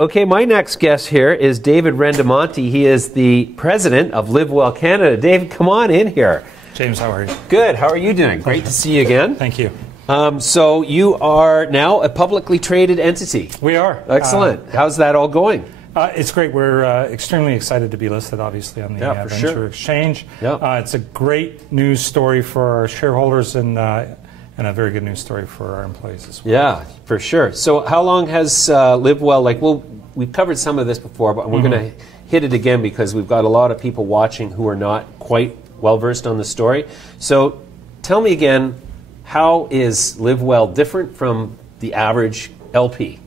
Okay, my next guest here is David Rendimonti. He is the president of LiveWell Canada. David, come on in here. James, how are you? Good. How are you doing? Great to see you again. Thank you. So you are now a publicly traded entity. We are. Excellent. How's that all going? It's great. We're extremely excited to be listed, obviously, on the Venture Exchange. It's a great news story for our shareholders and a very good news story for our employees as well. Yeah, for sure. So how long has LiveWell, we've covered some of this before, but we're going to hit it again because we've got a lot of people watching who are not quite well-versed on the story. So tell me again, how is LiveWell different from the average LP?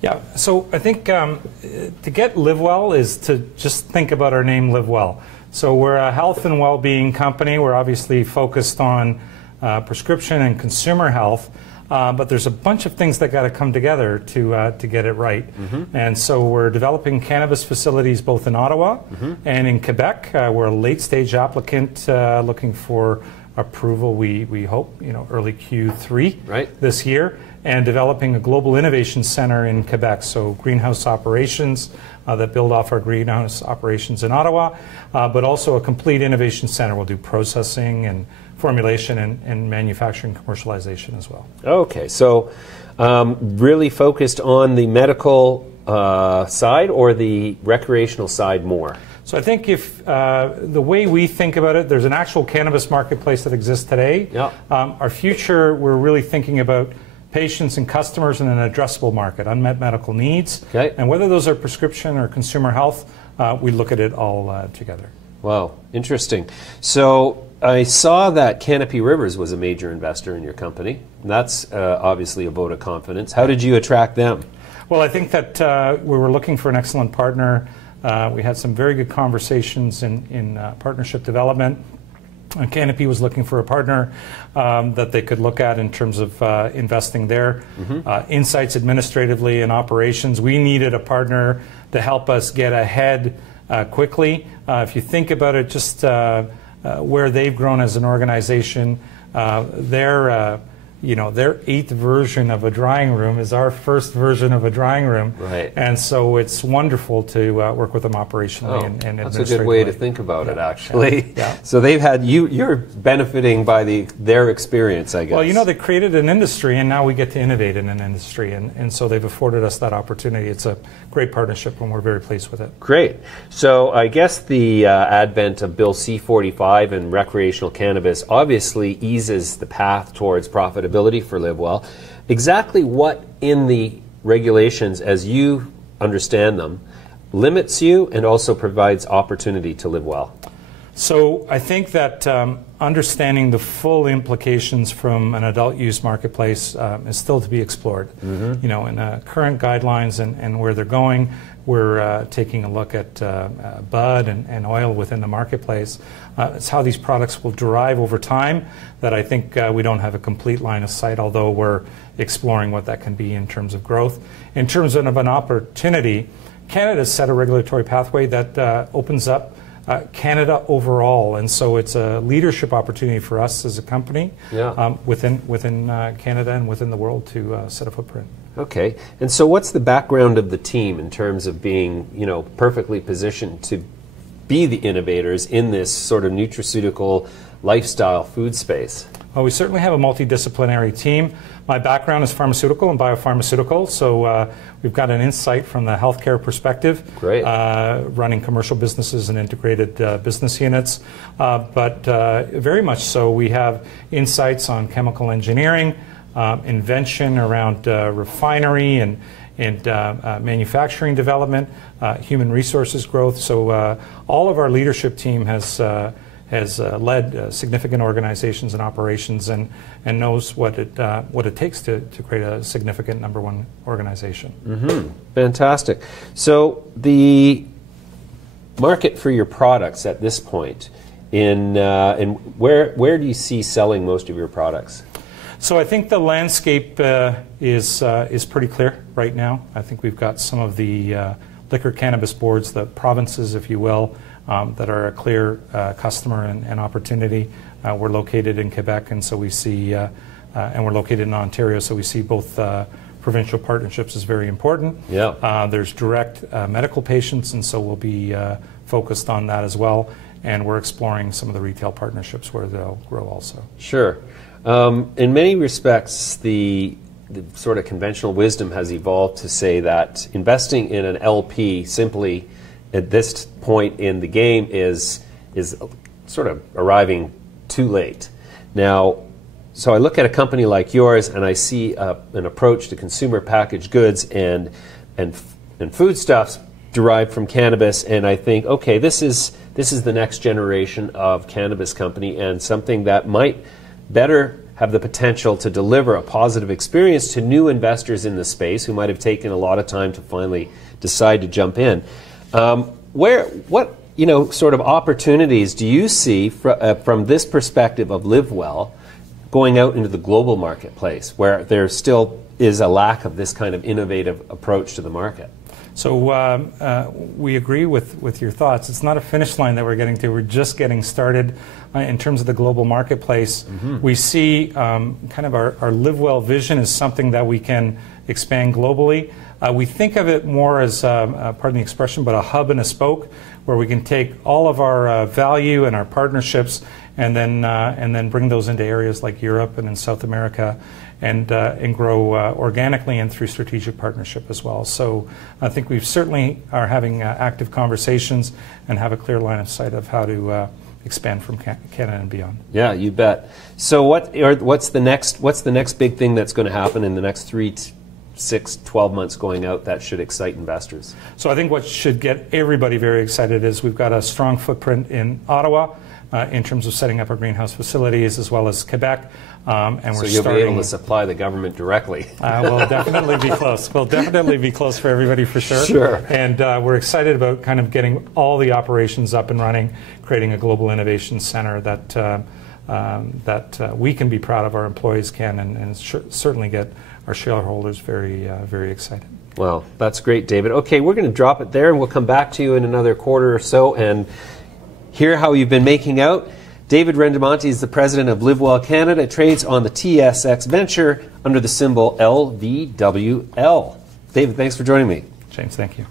Yeah, so I think to get LiveWell is to just think about our name, LiveWell. So we're a health and well-being company. We're obviously focused on prescription and consumer health, but there's a bunch of things that got to come together to get it right. And so we're developing cannabis facilities both in Ottawa and in Quebec. We're a late-stage applicant looking for approval. We hope early Q3 this year, and developing a global innovation center in Quebec. So greenhouse operations that build off our greenhouse operations in Ottawa, but also a complete innovation center. We'll do processing and formulation and manufacturing commercialization as well. Okay, so really focused on the medical side or the recreational side more? So I think if the way we think about it, there's an actual cannabis marketplace that exists today. Our future, we're really thinking about patients and customers in an addressable market, unmet medical needs. And whether those are prescription or consumer health, we look at it all together. Wow, interesting. So I saw that Canopy Rivers was a major investor in your company. That's obviously a vote of confidence. How did you attract them? Well, I think that we were looking for an excellent partner. We had some very good conversations in partnership development. Canopy was looking for a partner that they could look at in terms of investing their insights administratively and operations. We needed a partner to help us get ahead quickly. If you think about it, just where they've grown as an organization, their 8th version of a drying room is our first version of a drying room. And so it's wonderful to work with them operationally and administratively. That's a good way to think about it, actually. So they've had you're benefiting by their experience, I guess. Well, they created an industry, and now we get to innovate in an industry, and so they've afforded us that opportunity. It's a great partnership, and we're very pleased with it. Great. So I guess the advent of Bill C-45 and recreational cannabis obviously eases the path towards profitability for LiveWell. Exactly what in the regulations, as you understand them, limits you and also provides opportunity to LiveWell? So I think that understanding the full implications from an adult use marketplace is still to be explored. In current guidelines and where they're going, we're taking a look at bud and oil within the marketplace. It's how these products will derive over time that I think we don't have a complete line of sight, although we're exploring what that can be in terms of growth. In terms of an opportunity, Canada has set a regulatory pathway that opens up Canada overall, and so it's a leadership opportunity for us as a company within Canada and within the world to set a footprint. Okay, and so what's the background of the team in terms of being, perfectly positioned to be the innovators in this sort of nutraceutical lifestyle food space? Well, we certainly have a multidisciplinary team. My background is pharmaceutical and biopharmaceutical, so we've got an insight from the healthcare perspective, running commercial businesses and integrated business units. But very much so, we have insights on chemical engineering, invention around refinery and manufacturing development, human resources growth. So all of our leadership team has led significant organizations and operations and knows what it takes to create a significant #1 organization. Fantastic. So the market for your products at this point, in where do you see selling most of your products? So I think the landscape is pretty clear right now. I think we've got some of the liquor cannabis boards, the provinces, if you will, that are a clear customer and opportunity. We're located in Quebec, and so we see, and we're located in Ontario, so we see both provincial partnerships is very important. Yeah. There's direct medical patients, and so we'll be focused on that as well. And we're exploring some of the retail partnerships where they'll grow also. Sure. In many respects, the sort of conventional wisdom has evolved to say that investing in an LP simply at this point in the game is sort of arriving too late. Now, so I look at a company like yours and I see an approach to consumer packaged goods and foodstuffs derived from cannabis, and I think, okay, this is the next generation of cannabis company and something that might better have the potential to deliver a positive experience to new investors in the space who might have taken a lot of time to finally decide to jump in. What sort of opportunities do you see from this perspective of LiveWell going out into the global marketplace, where there still is a lack of this kind of innovative approach to the market? So we agree with your thoughts. It's not a finish line that we're getting to. We're just getting started in terms of the global marketplace. Mm-hmm. We see kind of our LiveWell vision as something that we can expand globally. We think of it more as, pardon the expression, but a hub and a spoke, where we can take all of our value and our partnerships and then bring those into areas like Europe and in South America, and grow organically and through strategic partnership as well. So I think we certainly are having active conversations and have a clear line of sight of how to expand from Canada and beyond. Yeah, you bet. So what's the next big thing that's going to happen in the next 3, 6, 12 months going out that should excite investors? So I think what should get everybody very excited is we've got a strong footprint in Ottawa in terms of setting up our greenhouse facilities, as well as Quebec. And so you'll be able to supply the government directly. We'll definitely be close. We'll definitely be close for everybody, for sure. Sure. And we're excited about kind of getting all the operations up and running, creating a global innovation center that we can be proud of, our employees can, and certainly get our shareholders very, very excited. Well, that's great, David. Okay, we're going to drop it there, and we'll come back to you in another quarter or so and hear how you've been making out. David Rendimonti is the president of LiveWell Canada. It trades on the TSX Venture under the symbol LVWL. David, thanks for joining me. James, thank you.